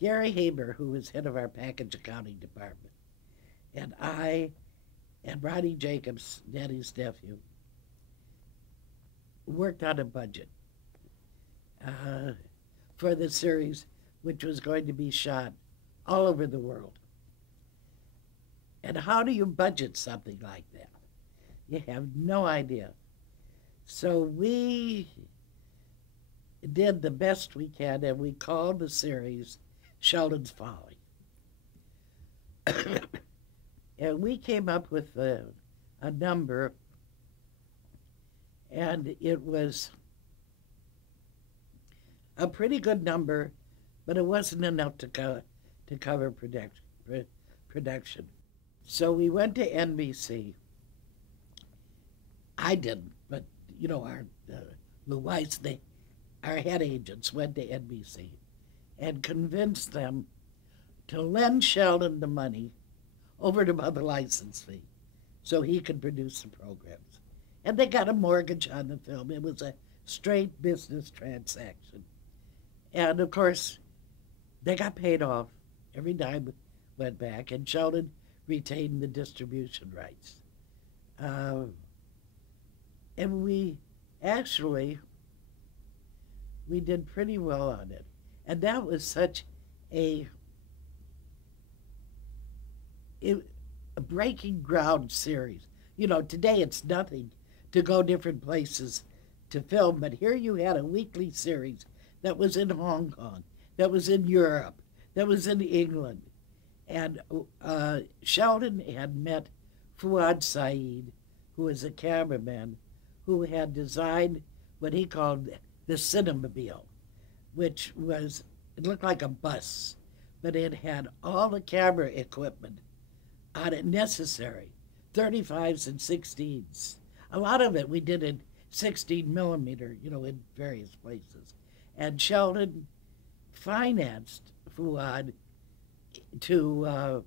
Gary Haber, who was head of our package accounting department, and I and Ronnie Jacobs, Daddy's nephew, worked on a budget uh, for the series, which was going to be shot all over the world. And how do you budget something like that? You have no idea. So we did the best we can, and we called the series Sheldon's Folly. And we came up with a number, and it was a pretty good number, but it wasn't enough to cover production. So we went to NBC. I didn't, but our Lou Weiss, our head agents went to NBC and convinced them to lend Sheldon the money over and above the license fee so he could produce the programs. And they got a mortgage on the film. It was a straight business transaction. And of course, they got paid off. Every dime went back, and Sheldon retained the distribution rights. And we did pretty well on it. And that was such a breaking ground series. Today it's nothing to go different places to film, but here you had a weekly series that was in Hong Kong, that was in Europe, that was in England. And Sheldon had met Fuad Saeed, who was a cameraman, who had designed what he called the Cinemobile, which it looked like a bus, but it had all the camera equipment on it necessary, 35s and 16s. A lot of it we did in 16 millimeter, in various places. And Sheldon financed Fuad to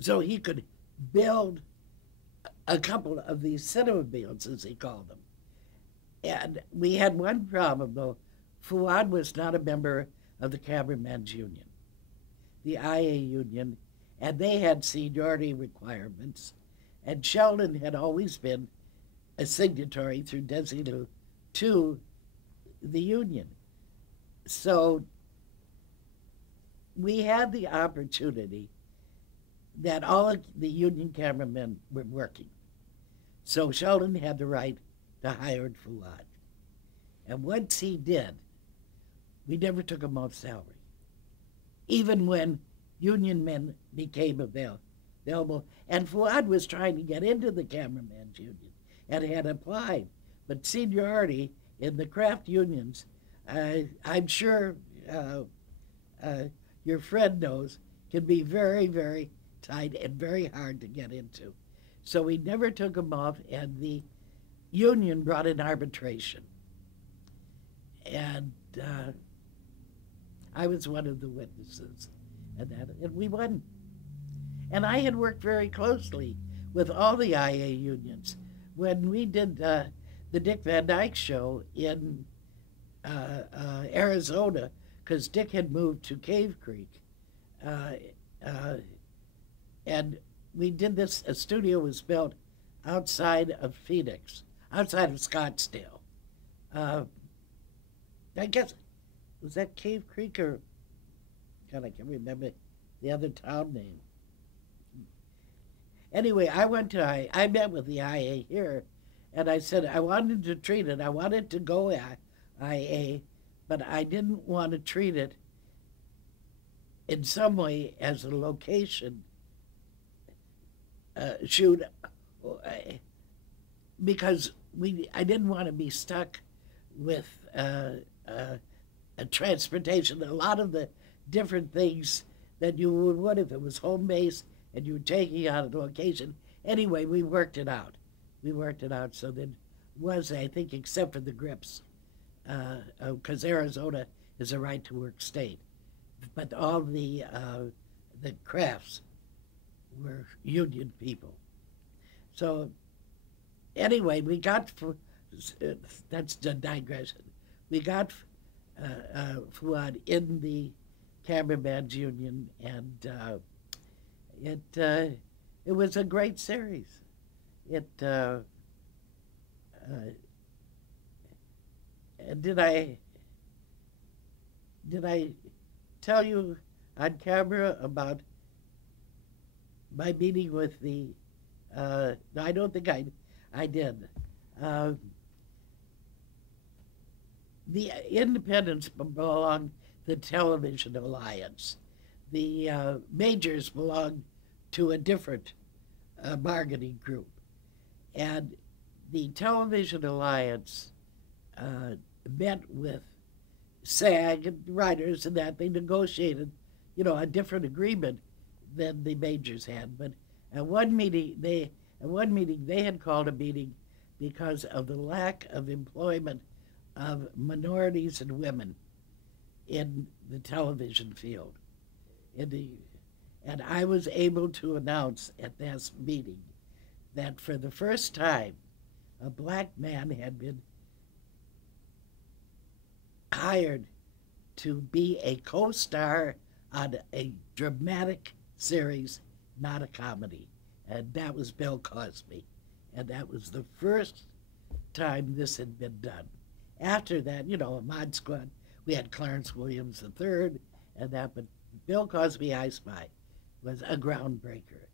so he could build a couple of these Cinemobiles, as he called them. And we had one problem, though. Fuad was not a member of the Cameramen's Union, the IA union, and they had seniority requirements. And Sheldon had always been a signatory through Desilu to the union. So we had the opportunity that all of the union cameramen were working. So Sheldon had the right to hire Fuad. And once he did, we never took him off salary. Even when union men became available. And Fuad was trying to get into the cameraman's union and had applied. But seniority in the craft unions, I'm sure your friend knows, can be very, very tight and very hard to get into. So we never took him off, and the union brought in arbitration. And I was one of the witnesses, and we won. And I had worked very closely with all the IA unions. When we did the Dick Van Dyke show in Arizona, because Dick had moved to Cave Creek, and we did this, a studio was built outside of Phoenix, outside of Scottsdale. I guess, was that Cave Creek or, God, I can't remember the other town name. Anyway, I met with the IA here, and I said I wanted to treat it. I wanted to go IA, but I didn't want to treat it in some way as a location shoot, because I didn't want to be stuck with a transportation. A lot of the different things that you would if it was home base and you were taking it out of the location. Anyway, we worked it out. So that was, I think, except for the grips, because Arizona is a right-to-work state. But all the crafts were union people. So anyway, we got, that's the digression. We got flew out in the Cameraman's Union, and it was a great series. It did I tell you on camera about my meeting with the? No, I don't think I did. Uh, the independents belong to the Television Alliance. The majors belong to a different bargaining group. And the Television Alliance met with SAG and writers and that. They negotiated, a different agreement than the majors had. But at one meeting, they had called a meeting because of the lack of employment of minorities and women in the television field. And I was able to announce at this meeting that for the first time, a black man had been hired to be a co-star on a dramatic series, not a comedy. And that was Bill Cosby. And that was the first time this had been done. After that, a Mod Squad, we had Clarence Williams III and that, but Bill Cosby, I Spy, was a groundbreaker.